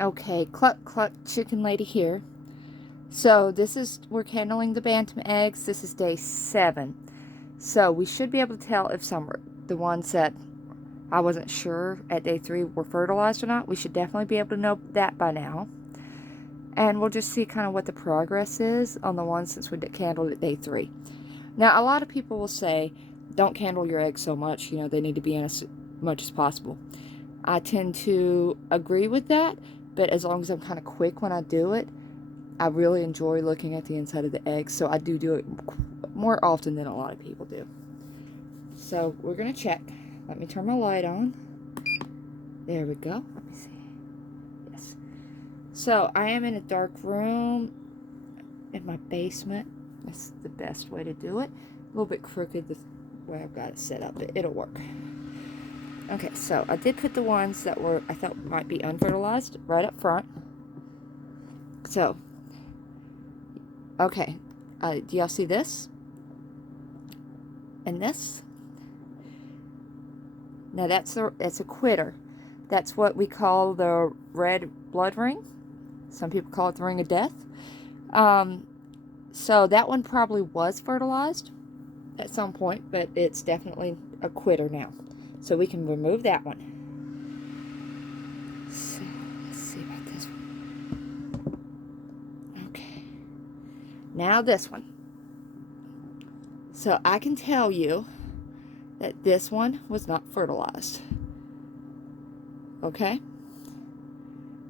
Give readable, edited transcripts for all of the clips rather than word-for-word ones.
Okay, cluck cluck chicken lady here. So we're candling the bantam eggs. This is day 7. So we should be able to tell if the ones that I wasn't sure at day 3 were fertilized or not. We should definitely be able to know that by now. And we'll just see kind of what the progress is on the ones since we candled at day 3. Now, a lot of people will say, don't candle your eggs so much. They need to be in as much as possible. I tend to agree with that, but as long as I'm kind of quick when I do it, I really enjoy looking at the inside of the eggs, so I do it more often than a lot of people do. So we're going to check. Let me turn my light on. There we go. Let me see. Yes. So I am in a dark room in my basement. That's the best way to do it. A little bit crooked the way I've got it set up, but it'll work. Okay, so I did put the ones that I thought might be unfertilized right up front. So, okay, do y'all see this? And this? Now that's a quitter. That's what we call the red blood ring. Some people call it the ring of death. So that one probably was fertilized at some point, but it's definitely a quitter now. So we can remove that one. So let's see about this one. Okay. Now this one. So I can tell you that this one was not fertilized. Okay?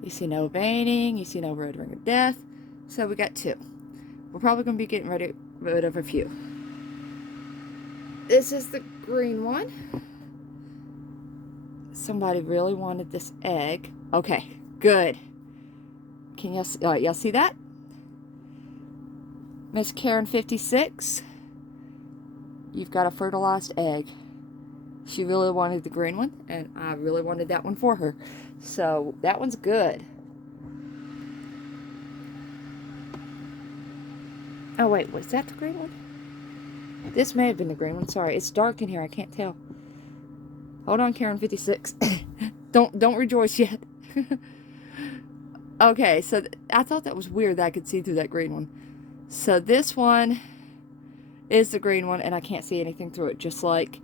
You see no veining, you see no red ring of death. So we got 2. We're probably going to be getting rid of a few. This is the green one. Somebody really wanted this egg. Okay, good. Can y'all see that? Miss Karen 56. You've got a fertilized egg. She really wanted the green one, and I really wanted that one for her. So that one's good. Oh wait, was that the green one? This may have been the green one. Sorry, it's dark in here. I can't tell. Hold on, Karen 56. Don't rejoice yet. Okay, so I thought that was weird that I could see through that green one. So this one is the green one, and I can't see anything through it. Just like,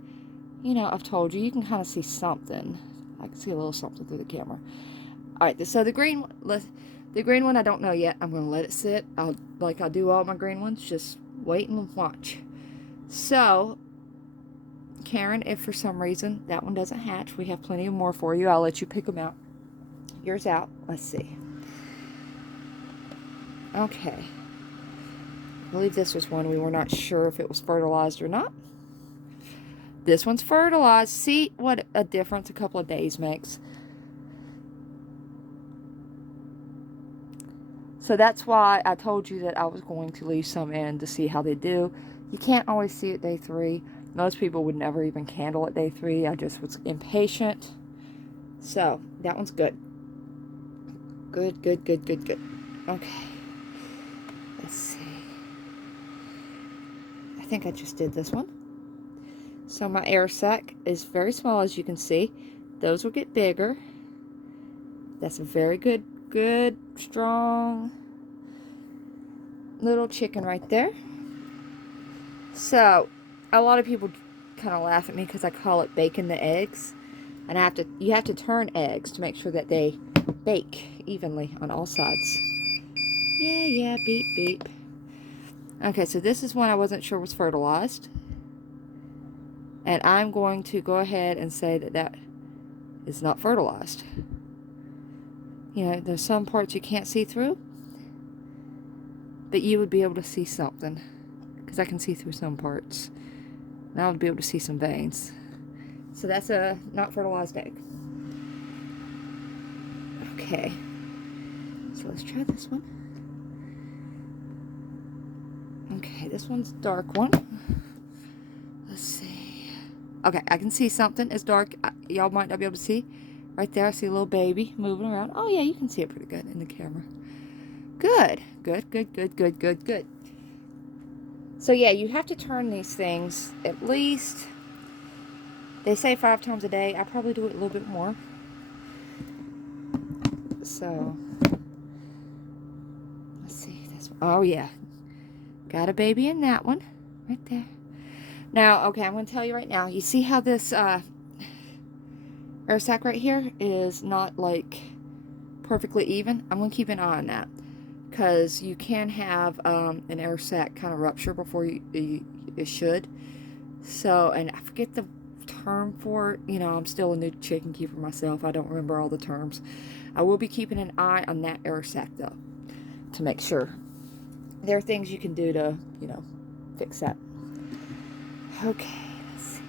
I've told you, you can kind of see something. I can see a little something through the camera. All right, so the green one, I don't know yet. I'm going to let it sit. Like I do all my green ones, just wait and watch. So, Karen, if for some reason that one doesn't hatch, we have plenty of more for you. I'll let you pick them out. Yours out. Let's see. Okay. I believe this was one we were not sure if it was fertilized or not. This one's fertilized. See what a difference a couple of days makes. So that's why I told you that I was going to leave some in to see how they do. You can't always see it day 3. Most people would never even candle at day 3. I just was impatient. So, that one's good. Good. Okay. Let's see. I think I just did this one. So my air sac is very small, as you can see. Those will get bigger. That's a very good, strong little chicken right there. So, a lot of people kind of laugh at me because I call it baking the eggs. And you have to turn eggs to make sure that they bake evenly on all sides. Yeah, beep. Okay, so this is one I wasn't sure was fertilized. And I'm going to go ahead and say that is not fertilized. There's some parts you can't see through. But you would be able to see something. Because I can see through some parts. And I would be able to see some veins. So that's a not fertilized egg. Okay. So let's try this one. Okay, this one's a dark one. Let's see. Okay, I can see something. It's dark. Y'all might not be able to see. Right there, I see a little baby moving around. Oh, yeah, you can see it pretty good in the camera. Good. So, yeah, you have to turn these things at least, they say 5 times a day. I probably do it a little bit more. So, let's see. This one. Oh, yeah. Got a baby in that one. Right there. Now, okay, I'm going to tell you right now. You see how this air sac right here is not, like, perfectly even? I'm going to keep an eye on that. Because you can have an air sac kind of rupture before you should. So, and I forget the term for it. You know, I'm still a new chicken keeper myself. I don't remember all the terms. I will be keeping an eye on that air sac, though, to make sure. There are things you can do to, you know, fix that. Okay, let's see.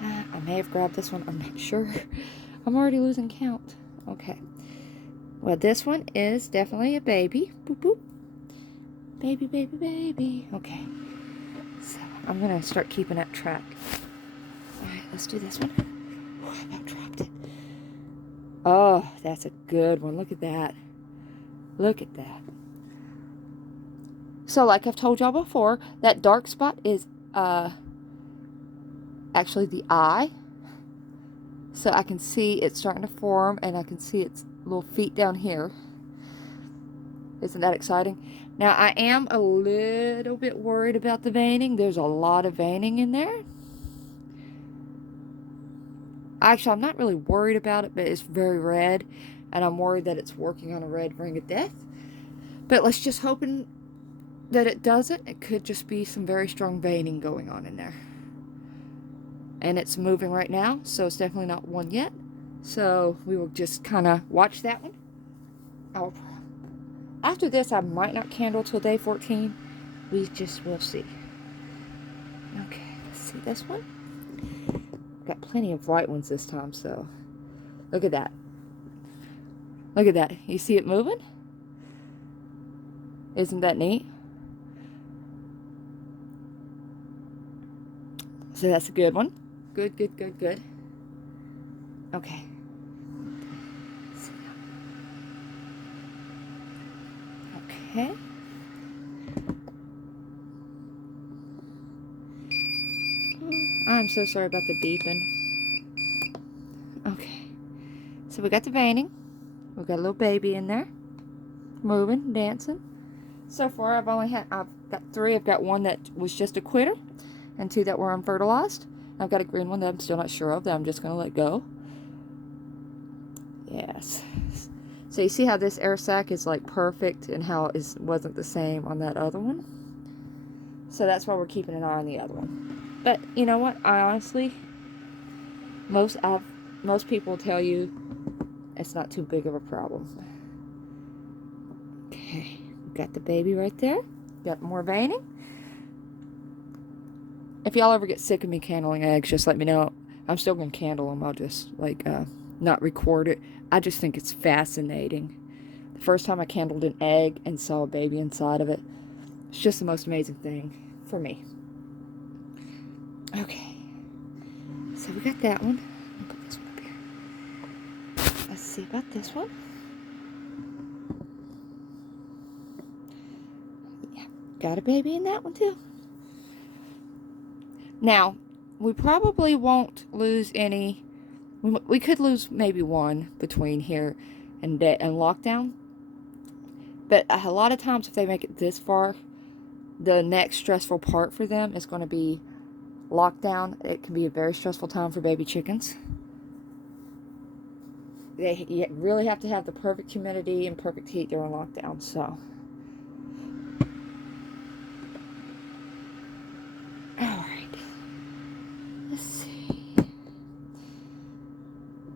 I may have grabbed this one. I'm not sure. I'm already losing count. Okay. Well, this one is definitely a baby. Boop, boop. Baby, baby, baby. Okay. So, I'm going to start keeping that track. Alright, let's do this one. Oh, I about dropped it. Oh, that's a good one. Look at that. Look at that. So, like I've told y'all before, that dark spot is actually the eye. So I can see it's starting to form, and I can see its little feet down here. Isn't that exciting? Now, I am a little bit worried about the veining. There's a lot of veining in there. Actually, I'm not really worried about it, but it's very red, and I'm worried that it's working on a red ring of death. But let's just hope that it doesn't. It could just be some very strong veining going on in there. And it's moving right now, so it's definitely not one yet. So we will just kind of watch that one. After this, I might not candle till day 14. We just will see. Okay, let's see this one. Got plenty of white ones this time, so look at that. Look at that. You see it moving? Isn't that neat? So that's a good one. Good, good, good, good. Okay. Okay. I'm so sorry about the beeping. Okay. So we got the veining. We got a little baby in there. Moving, dancing. So far I've got 3. I've got one that was just a quitter and 2 that were unfertilized. I've got a green one that I'm still not sure of, that I'm just going to let go. Yes. So you see how this air sac is like perfect and how it wasn't the same on that other one? So that's why we're keeping an eye on the other one. But you know what? I honestly, most people tell you it's not too big of a problem. Okay. Got the baby right there. Got more veining. If y'all ever get sick of me candling eggs, just let me know. I'm still going to candle them. I'll just, like, not record it. I just think it's fascinating. The first time I candled an egg and saw a baby inside of it, it's just the most amazing thing for me. Okay. So we got that one. I'll put this one up here. Let's see about this one. Yeah. Got a baby in that one, too. Now, we probably won't lose any. We could lose maybe one between here and lockdown. But a lot of times, if they make it this far, the next stressful part for them is going to be lockdown. It can be a very stressful time for baby chickens. You really have to have the perfect humidity and perfect heat during lockdown. So. Let's see.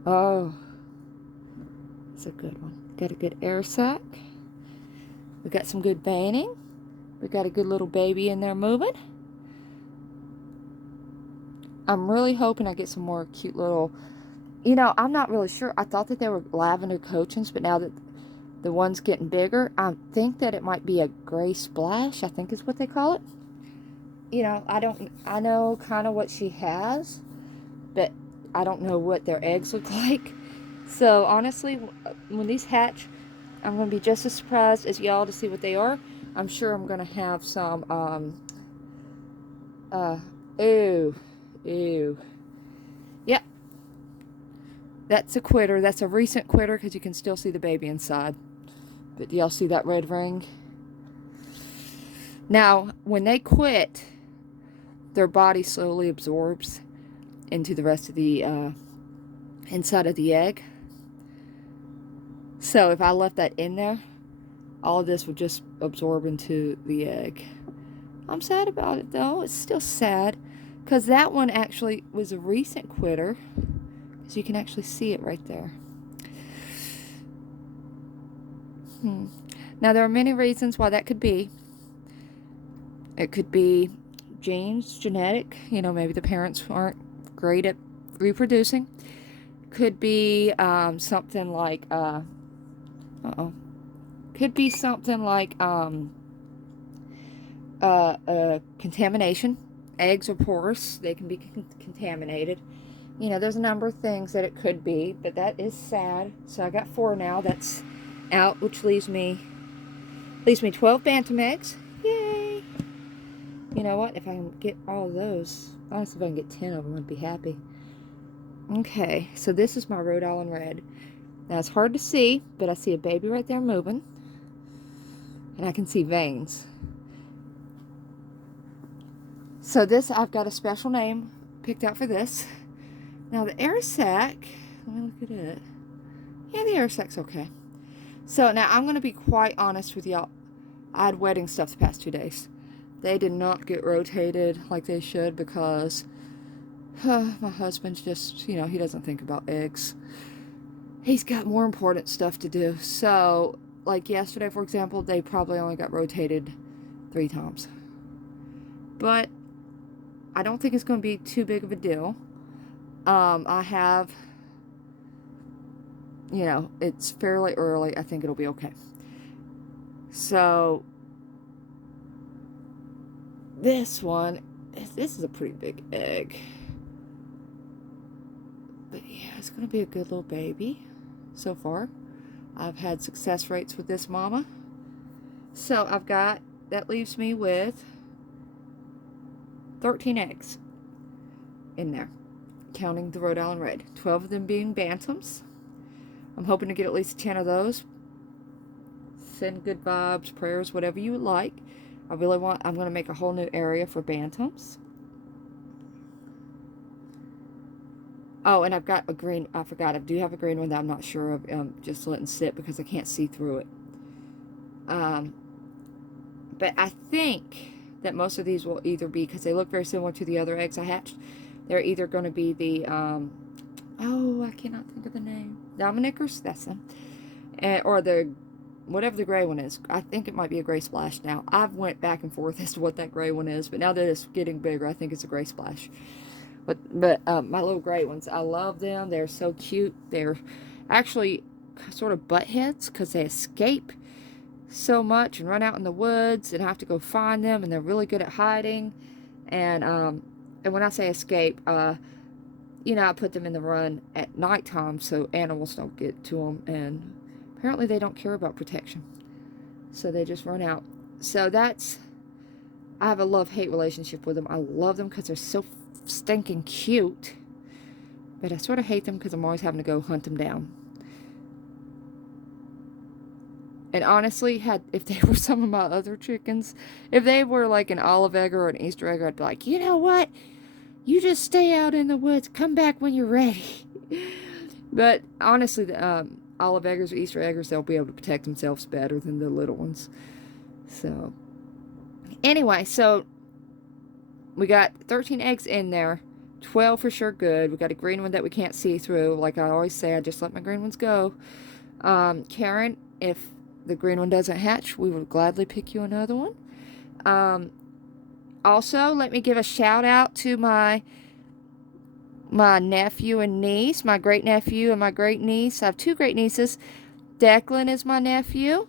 Oh, it's a good one. Got a good air sac. We got some good veining. We got a good little baby in there moving. I'm really hoping I get some more cute little, you know, I'm not really sure. I thought that they were lavender cochins, but now that the one's getting bigger, I think that it might be a gray splash, I think is what they call it. You know, I know kind of what she has, but I don't know what their eggs look like. So honestly, when these hatch, I'm going to be just as surprised as y'all to see what they are. I'm sure I'm going to have some, ew. Yep. That's a quitter. That's a recent quitter because you can still see the baby inside. But do y'all see that red ring? Now, when they quit, their body slowly absorbs into the rest of the inside of the egg. So if I left that in there, all of this would just absorb into the egg. I'm sad about it though. It's still sad because that one actually was a recent quitter. So you can actually see it right there. Now there are many reasons why that could be. It could be genes, genetic. You know, maybe the parents aren't great at reproducing. Could be something like could be something like contamination. Eggs are porous. They can be contaminated. You know, there's a number of things that it could be, but that is sad. So I got 4 now. That's out, which leaves me 12 bantam eggs. Yay! You know what? If I can get all of those, honestly, if I can get 10 of them, I'd be happy. Okay, so this is my Rhode Island Red. Now it's hard to see, but I see a baby right there moving, and I can see veins. So this, I've got a special name picked out for this. Now the air sac, let me look at it. Yeah, the air sac's okay. So now I'm going to be quite honest with y'all. I had wedding stuff the past 2 days. They did not get rotated like they should because my husband's just, you know, he doesn't think about eggs. He's got more important stuff to do. So, like yesterday, for example, they probably only got rotated 3 times. But I don't think it's going to be too big of a deal. I have, you know, it's fairly early. I think it'll be okay. So, this one, this is a pretty big egg. But yeah, it's going to be a good little baby so far. I've had success rates with this mama. So, that leaves me with 13 eggs in there, counting the Rhode Island Red. 12 of them being bantams. I'm hoping to get at least 10 of those. Send good vibes, prayers, whatever you would like. I'm going to make a whole new area for bantams. Oh, and I've got a green, I forgot, I do have a green one that I'm not sure of, just letting sit because I can't see through it. But I think that most of these will either be, because they look very similar to the other eggs I hatched, they're either going to be the, oh, I cannot think of the name. Dominickers, that's them. Or the, whatever the gray one is. I think it might be a gray splash now. I've went back and forth as to what that gray one is, but now that it's getting bigger, I think it's a gray splash. But my little gray ones, I love them. They're so cute. They're actually sort of butt heads because they escape so much and run out in the woods, and I have to go find them, and they're really good at hiding. And when I say escape, you know, I put them in the run at nighttime so animals don't get to them, and apparently they don't care about protection, so they just run out. So I have a love-hate relationship with them. I love them because they're so stinking cute, but I sort of hate them because I'm always having to go hunt them down. And honestly, if they were some of my other chickens, if they were like an olive egger or an Easter egger, I'd be like, you know what? You just stay out in the woods. Come back when you're ready. But honestly, the olive eggers or Easter eggers, they'll be able to protect themselves better than the little ones. So, anyway, so we got 13 eggs in there. 12 for sure good. We got a green one that we can't see through. Like I always say, I just let my green ones go. Karen, if the green one doesn't hatch, we would gladly pick you another one. Also, let me give a shout out to my nephew and niece, my great nephew and my great niece. I have 2 great nieces. Declan is my nephew,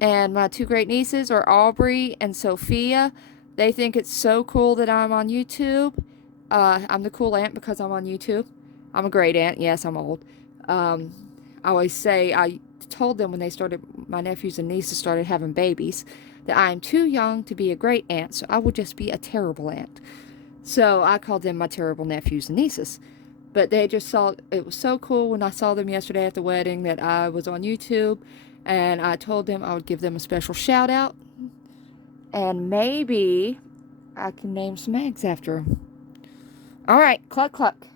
and my 2 great nieces are Aubrey and Sophia. They think it's so cool that I'm on YouTube. I'm the cool aunt because I'm on YouTube. I'm a great aunt. Yes, I'm old. I always say, I told them when my nephews and nieces started having babies, that I am too young to be a great aunt, so I would just be a terrible aunt. So I called them my terrible nephews and nieces. But they just saw, it was so cool when I saw them yesterday at the wedding that I was on YouTube, and I told them I would give them a special shout out, and maybe I can name some eggs after them. All right, cluck cluck.